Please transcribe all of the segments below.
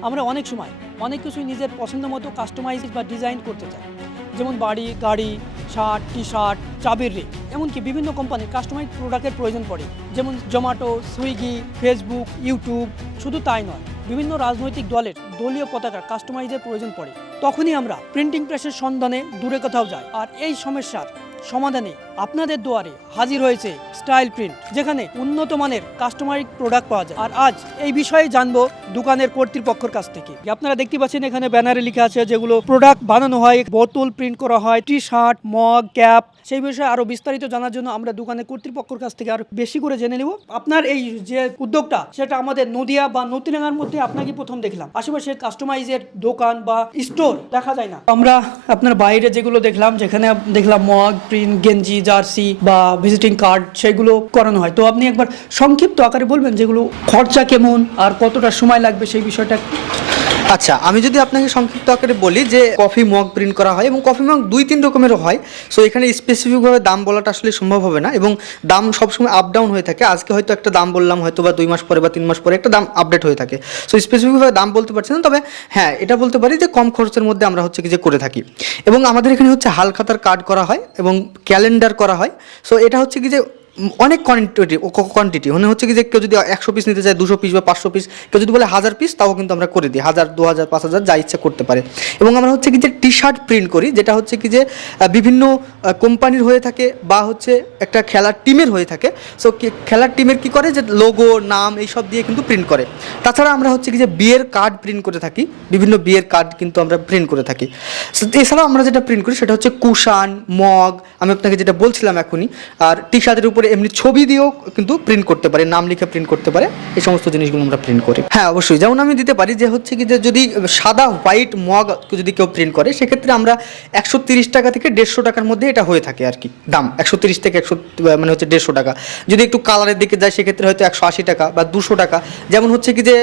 আমরা অনেক সময় অনেক কিছুই নিজের পছন্দ মতো কাস্টমাইজ বা ডিজাইন করতে চাই, যেমন বাড়ি, গাড়ি, শার্ট, টি শার্ট, চাবির রিং, এমনকি বিভিন্ন কোম্পানির কাস্টমাইজ প্রোডাক্টের প্রয়োজন পড়ে, যেমন জোম্যাটো, সুইগি, ফেসবুক, ইউটিউব। শুধু তাই নয়, বিভিন্ন রাজনৈতিক দলের দলীয় পতাকার কাস্টমাইজের প্রয়োজন পড়ে। তখনই আমরা প্রিন্টিং প্রেসের সন্ধানে দূরে কোথাও যাই, আর এই সমস্যার সমাধানে আপনাদের দুয়ারে হাজির হয়েছে স্টাইল প্রিন্ট, যেখানে উন্নত মানের কাস্টমাইজ প্রোডাক্ট পাওয়া যায়। আর আজ এই বিষয়ে জানবো দোকানের কর্তৃপক্ষের কাছ থেকে। আপনারা দেখতে পাচ্ছেন এখানে ব্যানারে লেখা আছে যেগুলো প্রোডাক্ট বানানো হয়, বোতল প্রিন্ট করা হয়, টি শার্ট, মগ, ক্যাপ। সেই বিষয়ে আরো বিস্তারিত জানার জন্য আমরা দোকানের কর্তৃপক্ষের কাছ থেকে আরো বেশি করে জেনে নেব। আপনার এই যে উদ্যোগটা, সেটা আমাদের নদিয়া বা নতুনডাঙ্গার মধ্যে আপনাকে প্রথম দেখলাম। আশেপাশে কাস্টমাইজের দোকান বা স্টোর দেখা যায় না। আমরা আপনার বাইরে যেগুলো দেখলাম, যেখানে দেখলাম মগ প্রিন্ট, গেঞ্জি, জার্সি বা ভিজিটিং কার্ড, সেগুলো করানো হয়। তো আপনি একবার সংক্ষিপ্ত আকারে বলবেন যেগুলো খরচা কেমন আর কতটা সময় লাগবে সেই বিষয়টা। আচ্ছা, আমি যদি আপনাকে সংক্ষিপ্ত আকারে বলি যে কফি মগ প্রিন্ট করা হয় এবং কফি মগ 2-3 রকমেরও হয়। সো এখানে স্পেসিফিকভাবে দাম বলাটা আসলে সম্ভব হবে না এবং দাম সবসময় আপ ডাউন হয়ে থাকে। আজকে হয়তো একটা দাম বললাম, হয়তো বা 2 মাস পরে বা 3 মাস পরে একটা দাম আপডেট হয়ে থাকে। সো স্পেসিফিকভাবে দাম বলতে পারছি না, তবে হ্যাঁ এটা বলতে পারি যে কম খরচের মধ্যে আমরা হচ্ছে কি যে করে থাকি। এবং আমাদের এখানে হচ্ছে হালখাতার কার্ড করা হয় এবং ক্যালেন্ডার করা হয়। সো এটা হচ্ছে কি যে অনেক কোয়ান্টিটি মানে হচ্ছে কি যে কেউ যদি 100 পিস নিতে চায়, 200 পিস বা 500 পিস, কেউ যদি বলে 1000 পিস, তাও কিন্তু আমরা করে দিই। 1000, 2000, 5000 যা ইচ্ছা করতে পারে। এবং আমরা হচ্ছে কি যে টি শার্ট প্রিন্ট করি, যেটা হচ্ছে কি যে বিভিন্ন কোম্পানির হয়ে থাকে বা হচ্ছে একটা খেলার টিমের হয়ে থাকে। সো খেলার টিমের কি করে যে লোগো, নাম এইসব দিয়ে কিন্তু প্রিন্ট করে। তাছাড়া আমরা হচ্ছে কি যে বিয়ের কার্ড প্রিন্ট করে থাকি, বিভিন্ন বিয়ের কার্ড কিন্তু আমরা প্রিন্ট করে থাকি। এছাড়াও আমরা যেটা প্রিন্ট করি সেটা হচ্ছে কুশান, মগ, আমি আপনাকে যেটা বলছিলাম এখনই। আর টি শার্টের উপরে এমনি ছবি দিয়েও কিন্তু প্রিন্ট করতে পারে, নাম লিখে প্রিন্ট করতে পারে। এই সমস্ত জিনিসগুলো আমরা প্রিন্ট করি। হ্যাঁ অবশ্যই, যেমন আমি দিতে পারি যে হচ্ছে কি যে যদি সাদা হোয়াইট মগ যদি কেউ প্রিন্ট করে, সেক্ষেত্রে আমরা 130 টাকা থেকে 150 টাকার মধ্যে এটা হয়ে থাকে আর কি। দাম 130 থেকে 100 মানে হচ্ছে 150 টাকা। যদি একটু কালারের দিকে যায় সেক্ষেত্রে হয়তো 180 টাকা বা 200 টাকা। যেমন হচ্ছে কি যে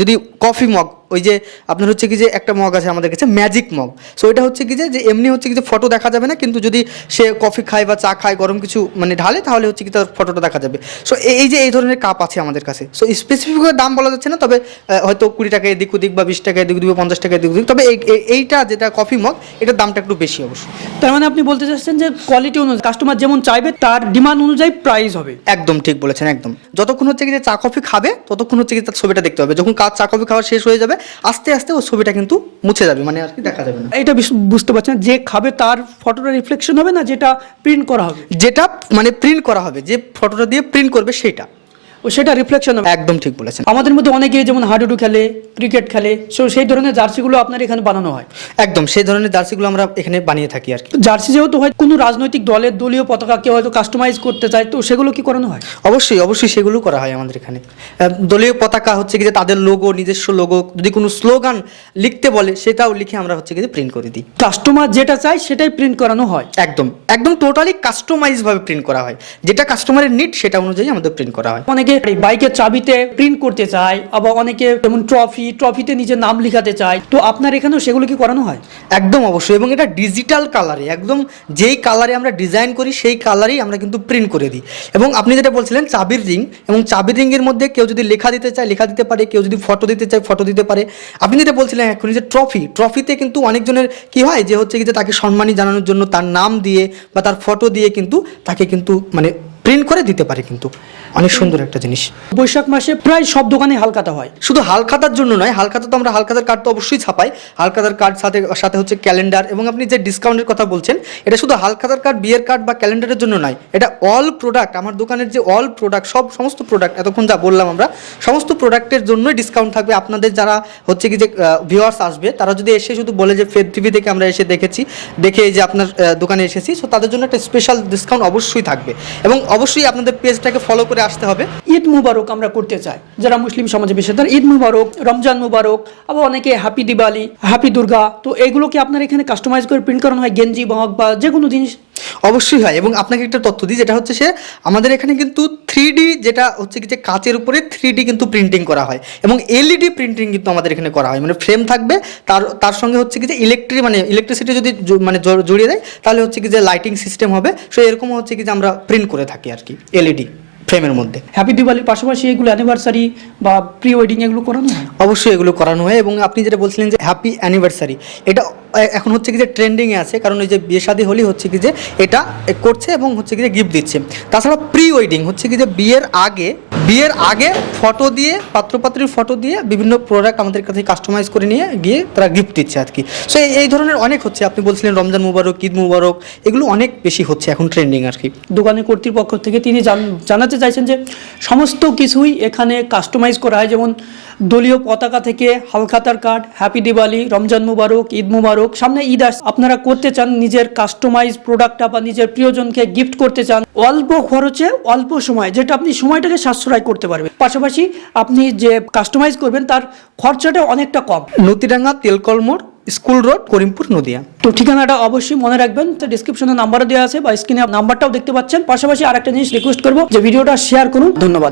যদি কফি মগ, ওই যে আপনার হচ্ছে কি যে একটা মগ আছে আমাদের কাছে, ম্যাজিক মগ। সো এটা হচ্ছে কি যে এমনি হচ্ছে কি যে ফটো দেখা যাবে না, কিন্তু যদি সে কফি খায় বা চা খায়, গরম কিছু মানে ঢালে, তাহলে হচ্ছে কি তার ফটোটা দেখা যাবে। সো এই যে এই ধরনের কাপ আছে আমাদের কাছে। সো স্পেসিফিকভাবে দাম বলা যাচ্ছে না, তবে হয়তো 20 টাকা এদিক ওদিক বা 20 টাকা এদিক ওদিক বা 50 টাকা এদিক ওদিক। তবে এইটা যেটা কফি মগ, এটার দামটা একটু বেশি অবশ্যই। তার মানে আপনি বলতে চাচ্ছেন যে কোয়ালিটি অনুযায়ী কাস্টমার যেমন চাইবে তার ডিমান্ড অনুযায়ী প্রাইস হবে। একদম ঠিক বলেছেন, একদম। যতক্ষণ হচ্ছে কি যে চা কফি খাবে, ততক্ষণ হচ্ছে কি তার ছবিটা দেখতে হবে। যখন চা কফি খাওয়া শেষ হয়ে যাবে, আস্তে আস্তে ওই ছবিটা কিন্তু মুছে যাবে, মানে আর কি দেখা যাবে না। এটা বুঝতে পারছেন, যে খাবে তার ফটোটা রিফ্লেকশন হবে না, যেটা প্রিন্ট করা হবে, যেটা মানে প্রিন্ট করা হবে, যে ফটোটা দিয়ে প্রিন্ট করবে সেটা, ও সেটা রিফ্লেকশন হবে। একদম ঠিক বলেছেন। আমাদের মধ্যে অনেকে যেমন হাডুডু খেলে, ক্রিকেট খেলে, সেই ধরনের জার্সিগুলো আপনার এখানে বানানো হয়। একদম সেই ধরনের জার্সিগুলো আমরা এখানে বানিয়ে থাকি আর কি। জার্সি যেহেতু হয়, কোনো রাজনৈতিক দলের দলীয় পতাকা কেউ হয়তো কাস্টমাইজ করতে চায়, তো সেগুলো কি করানো হয়? অবশ্যই অবশ্যই সেগুলো করা হয় আমাদের এখানে। দলীয় পতাকা হচ্ছে কি যে তাদের লোগো, নিজস্ব লোগো, যদি কোনো স্লোগান লিখতে বলে সেটাও লিখে আমরা হচ্ছে কি যে প্রিন্ট করে দিই। কাস্টমার যেটা চায় সেটাই প্রিন্ট করানো হয়। একদম একদম টোটালি কাস্টমাইজ ভাবে প্রিন্ট করা হয়, যেটা কাস্টমারের নিড সেটা অনুযায়ী আমাদের প্রিন্ট করা হয়। অনেকে বাইকের চাবিতে প্রিন্ট করতে চায়, আবার অনেকে যেমন ট্রফিতে নিজের নাম লিখাতে চায়, তো আপনার এখানেও সেগুলো কি করানো হয়? একদম অবশ্যই, এবং এটা ডিজিটাল কালারে, একদম যেই কালারে আমরা ডিজাইন করি সেই কালারেই আমরা কিন্তু প্রিন্ট করে দিই। এবং আপনি যেটা বলছিলেন চাবির রিং, এবং চাবির রিংয়ের মধ্যে কেউ যদি লেখা দিতে চায় লেখা দিতে পারে, কেউ যদি ফটো দিতে চায় ফটো দিতে পারে। আপনি যেটা বলছিলেন এখন যে ট্রফিতে কিন্তু অনেকজনের কি হয় যে হচ্ছে কি যে তাকে সম্মানী জানানোর জন্য তার নাম দিয়ে বা তার ফটো দিয়ে কিন্তু তাকে কিন্তু মানে প্রিন্ট করে দিতে পারে, কিন্তু অনেক সুন্দর একটা জিনিস। বৈশাখ মাসে প্রায় সব দোকানে হালখাতা হয়। শুধু হালখাতার জন্য নয়, হালখাতা তো আমরা হালখাতার কার্ড তো অবশ্যই ছাপাই। হালখাতার কার্ড সাথে সাথে হচ্ছে ক্যালেন্ডার, এবং আপনি যে ডিসকাউন্টের কথা বলছেন, এটা শুধু হালখাতার কার্ড, বিয়ের কার্ড বা ক্যালেন্ডারের জন্য নয়, এটা অল প্রোডাক্ট। আমার দোকানের যে অল প্রোডাক্ট, সমস্ত প্রোডাক্ট এতক্ষণ যা বললাম আমরা, সমস্ত প্রোডাক্টের জন্যই ডিসকাউন্ট থাকবে। আপনাদের যারা হচ্ছে কি যে ভিউয়ার্স আসবে, তারা যদি এসে শুধু বলে যে ফেদ টিভি থেকে আমরা এসে দেখে এই যে আপনার দোকানে এসেছি, সো তাদের জন্য একটা স্পেশাল ডিসকাউন্ট অবশ্যই থাকবে। এবং অবশ্যই আপনাদের পেজটাকে ফলো করে আসতে হবে। ঈদ মুবারক আমরা করতে চাই, যারা মুসলিম সমাজে বেশি, তার ঈদ মুবারক, রমজান মুবারক, আবার অনেকে হ্যাপি দিওয়ালি, হ্যাপি দুর্গা, তো এগুলো কি আপনার এখানে কাস্টমাইজ করে প্রিন্ট করানো হয়, গেঞ্জি মগ বা যে কোনো জিনিস? অবশ্যই হয়, এবং আপনাকে একটা তথ্য দিই, যেটা হচ্ছে আমাদের এখানে কিন্তু 3D, যেটা হচ্ছে কি যে কাচের উপরে 3D কিন্তু প্রিন্টিং করা হয়, এবং LED প্রিন্টিং কিন্তু আমাদের এখানে করা হয়। মানে ফ্রেম থাকবে, তার সঙ্গে হচ্ছে কি যে ইলেকট্রিসিটি যদি মানে জড়িয়ে দেয়, তাহলে হচ্ছে কি যে লাইটিং সিস্টেম হবে। সো এরকম হচ্ছে কি যে আমরা প্রিন্ট করে থাকি আর কি, LED। ফ্রেমের মধ্যে। হ্যাপি দিওয়ালির পাশাপাশি এগুলো অ্যানিভার্সারি বা প্রি ওয়েডিং এগুলো করানো হয়? অবশ্যই এগুলো করানো হয়, এবং আপনি যেটা বলছিলেন যে হ্যাপি অ্যানিভার্সারি, এটা এখন হচ্ছে কি যে ট্রেন্ডিংয়ে আছে, কারণ এই যে বিয়ে শাদী হলেই হচ্ছে কি যে এটা করছে এবং হচ্ছে কি যে গিফট দিচ্ছে। তাছাড়া প্রি ওয়েডিং হচ্ছে কি যে বিয়ের আগে ফটো দিয়ে, পাত্রপাত্রীর ফটো দিয়ে বিভিন্ন প্রোডাক্ট আমাদের কাছে কাস্টমাইজ করে নিয়ে গিয়ে তারা গিফট দিচ্ছে আর কি। সো এই ধরনের অনেক হচ্ছে, আপনি বলছিলেন রমজান মুবারক, ঈদ মুবারক, এগুলো অনেক বেশি হচ্ছে এখন ট্রেন্ডিং আর কি। দোকানের কর্তৃপক্ষ থেকে তিনি জানাতে চাইছেন যে সমস্ত কিছুই এখানে কাস্টমাইজ করা হয়, যেমন দলীয় পতাকা থেকে হালখাতার কার্ড, হ্যাপি দিওয়ালি, রমজান মুবারক, ঈদ মুবারক, সামনে ঈদ আস, আপনারা করতে চান নিজের কাস্টমাইজ প্রোডাক্টটা বা নিজের প্রিয়জনকে গিফট করতে চান অল্প খরচে অল্প সময়, যেটা আপনি সময়টাকে সাশ্রয় করতে পারবেন, পাশাপাশি আপনি যে কাস্টমাইজ করবেন তার খরচাটা অনেকটা কম। Natidanga Telkalmor, school road, Karimpur, Nadia. তো ঠিকানাটা অবশ্যই মনে রাখবেন, তো ডিসক্রিপশনে নাম্বারও দেওয়া আছে বা স্ক্রিনে নাম্বারটাও দেখতে পাচ্ছেন। পাশাপাশি আরেকটা জিনিস রিকোয়েস্ট করবো যে ভিডিওটা শেয়ার করুন। ধন্যবাদ।